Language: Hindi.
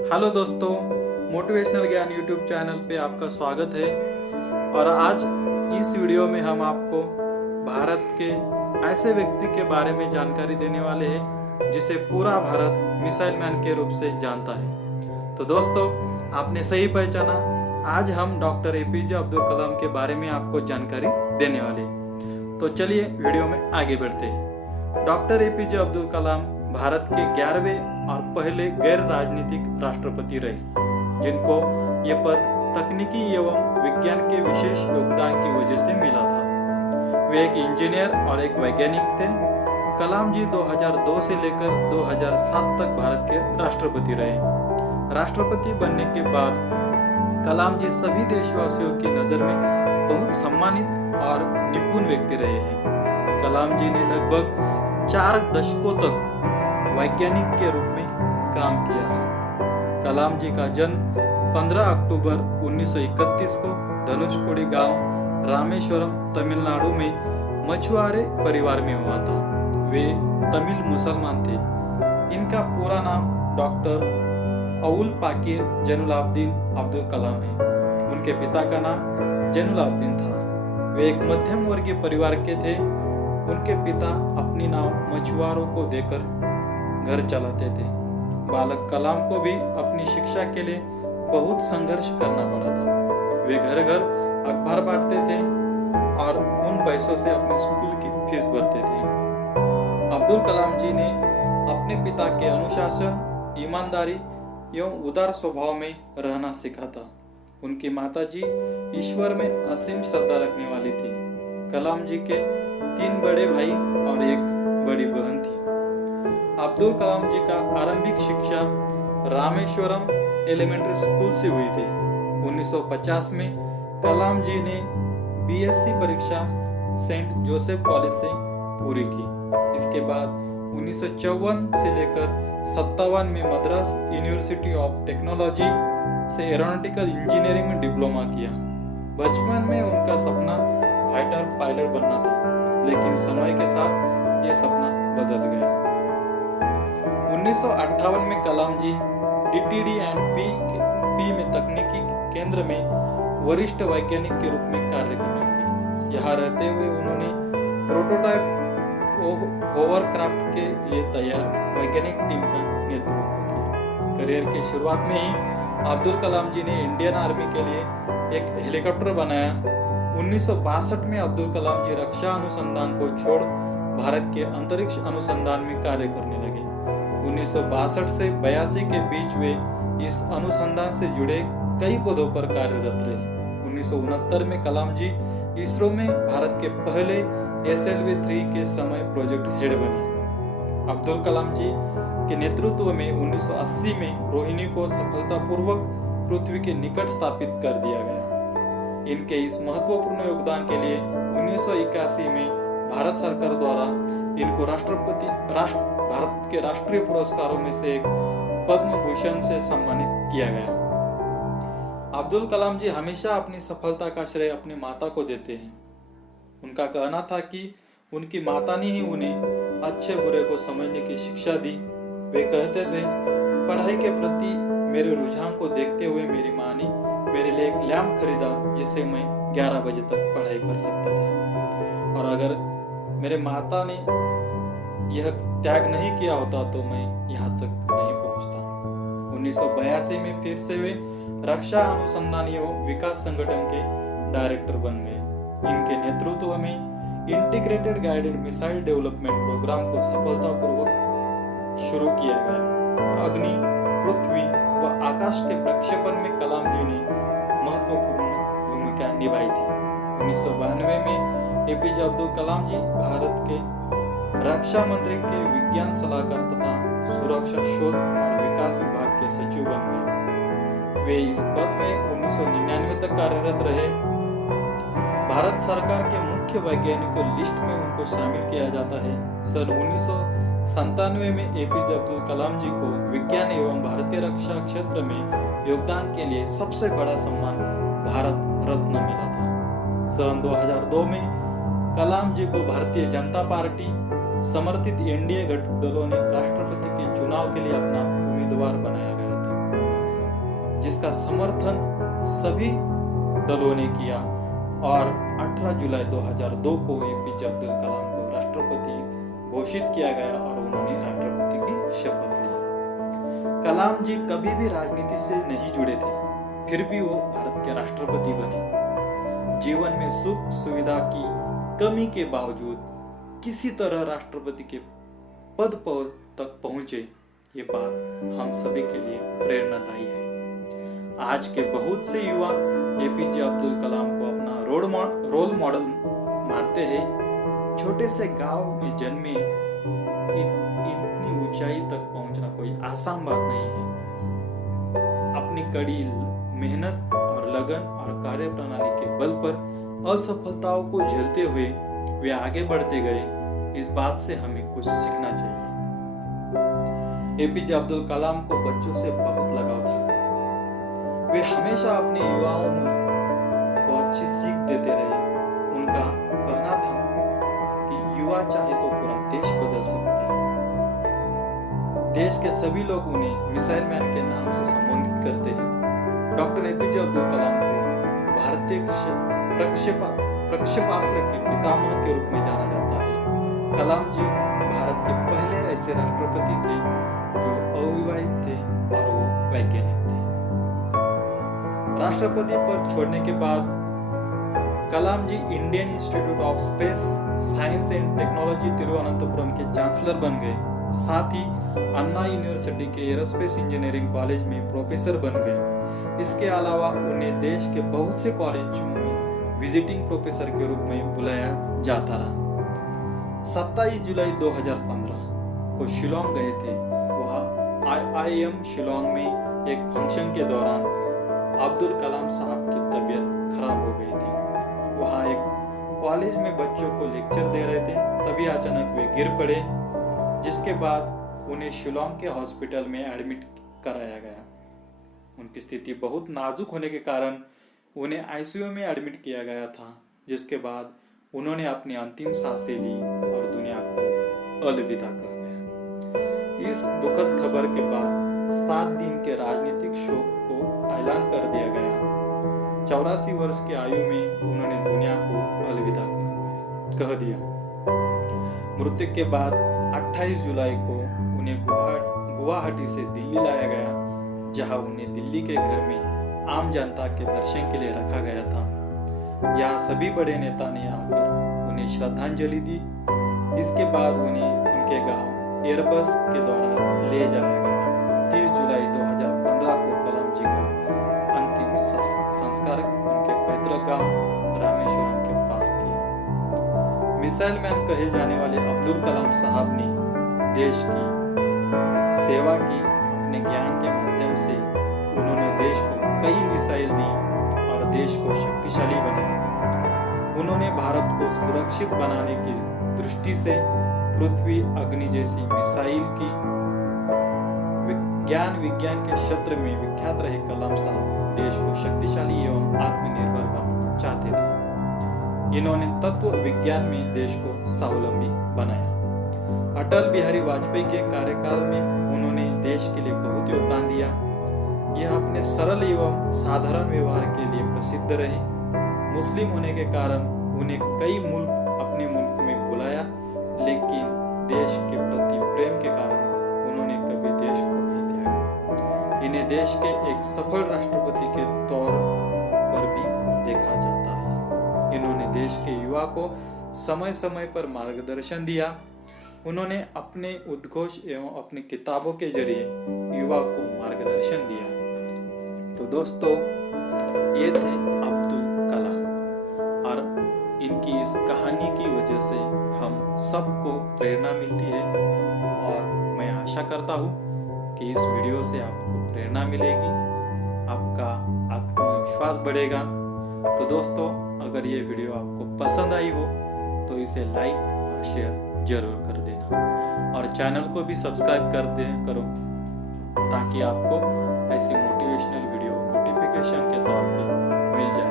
हेलो दोस्तों, मोटिवेशनल ज्ञान यूट्यूब चैनल पे आपका स्वागत है। और आज इस वीडियो में हम आपको भारत के ऐसे व्यक्ति के बारे में जानकारी देने वाले हैं जिसे पूरा भारत मिसाइल मैन के रूप से जानता है। तो दोस्तों, आपने सही पहचाना, आज हम डॉक्टर एपीजे अब्दुल कलाम के बारे में आपको जानकारी देने वाले हैं। तो चलिए वीडियो में आगे बढ़ते हैं। डॉक्टर एपीजे अब्दुल कलाम भारत के 11वें और पहले गैर राजनीतिक राष्ट्रपति रहे, जिनको ये पद तकनीकी एवं विज्ञान के विशेष योगदान की वजह से मिला था। वे एक इंजीनियर और एक वैज्ञानिक थे। कलाम जी 2002 से लेकर 2007 तक भारत के राष्ट्रपति रहे। राष्ट्रपति बनने के बाद कलाम जी सभी देशवासियों की नज़र में बहुत सम्मानित और निपुण व्यक्ति रहे हैं। कलाम जी ने लगभग 4 दशकों तक वैज्ञानिक के रूप में काम किया है। कलाम जी का जन्म 15 अक्टूबर 1931 को धनुषकोडी गांव रामेश्वरम तमिलनाडु में मछुआरे परिवार में हुआ था। वे तमिल मुसलमान थे। इनका पूरा नाम डॉक्टर अवुल पाकीर जैनुलाब्दीन अब्दुल कलाम है। उनके पिता का नाम जैनुलाब्दीन था। वे एक मध्यम वर्गीय परिवार के थे। उनके पिता अपनी नाव मछुआरों को देकर घर चलाते थे। बालक कलाम को भी अपनी शिक्षा के लिए बहुत संघर्ष करना पड़ा था। वे घर घर अखबार बांटते थे और उन पैसों से अपने स्कूल की फीस भरते थे। अब्दुल कलाम जी ने अपने पिता के अनुशासन, ईमानदारी एवं उदार स्वभाव में रहना सीखा था। उनकी माताजी ईश्वर में असीम श्रद्धा रखने वाली थी। कलाम जी के 3 बड़े भाई और एक बड़ी बहन थी। अब्दुल कलाम जी का आरंभिक शिक्षा रामेश्वरम एलिमेंट्री स्कूल से हुई थी। 1950 में कलाम जी ने बीएससी परीक्षा सेंट जोसेफ कॉलेज से पूरी की। इसके बाद 1954 से लेकर 57 में मद्रास यूनिवर्सिटी ऑफ टेक्नोलॉजी से एरोनॉटिकल इंजीनियरिंग में डिप्लोमा किया। बचपन में उनका सपना फाइटर पायलट बनना था, लेकिन समय के साथ यह सपना बदल गया। 1958 में कलाम जी DTD एंड पी में तकनीकी केंद्र में वरिष्ठ वैज्ञानिक के रूप में कार्य करने लगे। यहाँ रहते हुए उन्होंने प्रोटोटाइप होवरक्राफ्ट के लिए तैयार वैज्ञानिक टीम का नेतृत्व किया। करियर के शुरुआत में ही अब्दुल कलाम जी ने इंडियन आर्मी के लिए एक हेलीकॉप्टर बनाया। 1962 में अब्दुल कलाम जी रक्षा अनुसंधान को छोड़ भारत के अंतरिक्ष अनुसंधान में कार्य करने लगे। 1962 से 82 के बीच वे इस अनुसंधान से जुड़े कई पदों पर कार्यरत रहे। 1969 में कलाम जी इसरो में भारत के पहले SLV-3 के समय प्रोजेक्ट हेड बने। अब्दुल कलाम जी के नेतृत्व में 1980 में रोहिणी को सफलतापूर्वक पृथ्वी के निकट स्थापित कर दिया गया। इनके इस महत्वपूर्ण योगदान के लिए 1981 में भारत सरकार द्वारा इनको भारत के राष्ट्रीय पुरस्कारों में से एक पद्म भूषण से सम्मानित किया गया। अब्दुल कलाम जी हमेशा अपनी सफलता का श्रेय अपनी माता को देते हैं। उनका कहना था कि उनकी माता ने ही उन्हें अच्छे बुरे को समझने की शिक्षा दी। वे कहते थे, पढ़ाई के प्रति मेरे रुझान को देखते हुए मेरी माँ ने मेरे लिए एक लैंप खरीदा जिससे मैं 11 बजे तक पढ़ाई कर सकता था, और अगर मेरे माता ने यह त्याग नहीं किया होता तो मैं यहाँ तक नहीं पहुँचता। 1982 में फिर से वे रक्षा अनुसंधान एवं विकास संगठन के डायरेक्टर बन गए। इनके नेतृत्व में integrated guided missile development program को सफलतापूर्वक शुरू किया गया। अग्नि, पृथ्वी व आकाश के प्रक्षेपण में कलाम जी ने महत्वपूर्ण भूमिका निभाई थी। 1992 में एपीजे अब्दुल कलाम जी भारत के रक्षा मंत्री के विज्ञान सलाहकार तथा सुरक्षा शोध और विकास विभाग के सचिव बन गए। वे इस पद में 1999 तक कार्यरत रहे। भारत सरकार के मुख्य वैज्ञानिकों लिस्ट में उनको शामिल किया जाता है। सन 1997 में एपीजे अब्दुल कलाम जी को विज्ञान एवं भारतीय रक्षा क्षेत्र में योगदान के लिए सबसे बड़ा सम्मान भारत रत्न मिला था। सन 2002 में कलाम जी को भारतीय जनता पार्टी समर्थित एनडीए घटक दलों ने राष्ट्रपति के चुनाव के लिए अपना उम्मीदवार बनाया गया था। जिसका समर्थन सभी दलों ने किया और 18 जुलाई 2002 को एपीजे अब्दुल कलाम को राष्ट्रपति घोषित किया गया और उन्होंने राष्ट्रपति की शपथ ली। कलाम जी कभी भी राजनीति से नहीं जुड़े थे, फिर भी वो भारत के राष्ट्रपति बने। जीवन में सुख सुविधा की कमी के बावजूद किसी तरह राष्ट्रपति के पद पर तक पहुंचे, ये बात हम सभी के लिए प्रेरणादायी है। आज के बहुत से युवा एपीजे अब्दुल कलाम को अपना रोल मॉडल मानते हैं। छोटे से गांव में जन्मे इतनी ऊंचाई तक पहुंचना कोई आसान बात नहीं है। अपनी कड़ी मेहनत और लगन और कार्यप्रणाली के बल पर असफलताओं को झेलते हुए वे आगे बढ़ते गए। इस बात से हमें कुछ सीखना चाहिए। एपीजे अब्दुल कलाम को बच्चों से बहुत लगाव था। वे हमेशा अपने युवाओं को अच्छी सीख देते रहे। उनका कहना था कि युवा चाहे तो पूरा देश बदल सकते हैं। देश के सभी लोग उन्हें मिसाइल मैन के नाम से संबोधित करते हैं। डॉक्टर एपीजे अब्दुल कलाम को भारतीय प्रक्षेपास्त्र के पितामह के रूप में जाना जाता है। कलाम जी भारत के पहले ऐसे राष्ट्रपति थे जो अविवाहित थे और वो वैज्ञानिक थे। राष्ट्रपति पद छोड़ने के बाद Kalam ji Indian institute of space science and technology Thiruvananthapuram के चांसलर बन गए। साथ ही अन्ना यूनिवर्सिटी के एरोस्पेस इंजीनियरिंग कॉलेज में प्रोफेसर बन गए। इसके अलावा उन्हें देश के बहुत से कॉलेजों में विजिटिंग प्रोफेसर के रूप में बुलाया जाता रहा। 27 जुलाई 2015 को शिलोंग गए थे। वह IIM शिलोंग में एक फंक्शन के दौरान अब्दुल कलाम साहब की तबीयत खराब हो गई थी। वहाँ एक कॉलेज में बच्चों को लेक्चर दे रहे थे, तभी अचानक वे गिर पड़े, जिसके बाद उन्हें शिलोंग के हॉस्पिटल में एडमिट कराया गया। उनकी स्थिति बहुत नाजुक होने के कारण उन्हें आईसीयू में एडमिट किया गया था, जिसके बाद उन्होंने अपनी अंतिम सांसें ली और दुनिया को अलविदा कह गया। इस दुखद खबर के बाद 7 दिन के राजनीतिक शोक को ऐलान कर दिया गया। 84 वर्ष की आयु में उन्होंने दुनिया को अलविदा कह दिया। मृत्यु के बाद 28 जुलाई को उन्हें गुवाहाटी से दिल्ली लाया गया, जहां उन्हें दिल्ली के घर में आम जनता के दर्शन के लिए रखा गया था। यहाँ सभी बड़े नेता ने आकर उन्हें श्रद्धांजलि दी। इसके बाद उन्हें उनके गांव एयरबस के द्वारा ले जाया गया। 30 जुलाई 2015 को कलाम जी का अंतिम संस्कार उनके पैतृक गांव रामेश्वरम के पास किया। मिसाइल मैन कहे जाने वाले अब्दुल कलाम साहब ने देश की सेवा की। अपने ज्ञान के माध्यम से उन्होंने देश को कई मिसाइल दी और देश को शक्तिशाली बनाया। उन्होंने भारत को सुरक्षित बनाने की दृष्टि से पृथ्वी अग्नि जैसी मिसाइल की विज्ञान के क्षेत्र में विख्यात रहे कलाम साहब देश को शक्तिशाली एवं आत्मनिर्भर बनाना चाहते थे। इन्होंने तत्व विज्ञान में देश को स्वावलंबी बनाया। अटल बिहारी वाजपेयी के कार्यकाल में उन्होंने देश के लिए बहुत योगदान दिया। यह अपने सरल एवं साधारण व्यवहार के लिए प्रसिद्ध रहे। मुस्लिम होने के कारण उन्हें कई मुल्क अपने मुल्क में बुलाया, लेकिन देश के प्रति प्रेम के कारण उन्होंने कभी देश को नहीं त्यागा। इन्हें देश के एक सफल राष्ट्रपति के तौर पर भी देखा जाता है। इन्होंने देश के युवा को समय समय पर मार्गदर्शन दिया। उन्होंने अपने उद्घोष एवं अपनी किताबों के जरिए युवा को मार्गदर्शन दिया। तो दोस्तों, ये थे अब्दुल कलाम और इनकी इस कहानी की वजह से हम सबको प्रेरणा मिलती है और मैं आशा करता हूँ कि इस वीडियो से आपको प्रेरणा मिलेगी, आपका आत्मविश्वास बढ़ेगा। तो दोस्तों, अगर ये वीडियो आपको पसंद आई हो तो इसे लाइक और शेयर जरूर कर देना और चैनल को भी सब्सक्राइब करो ताकि आपको ऐसी मोटिवेशनल वीडियो नोटिफिकेशन के तौर पे मिल जाए।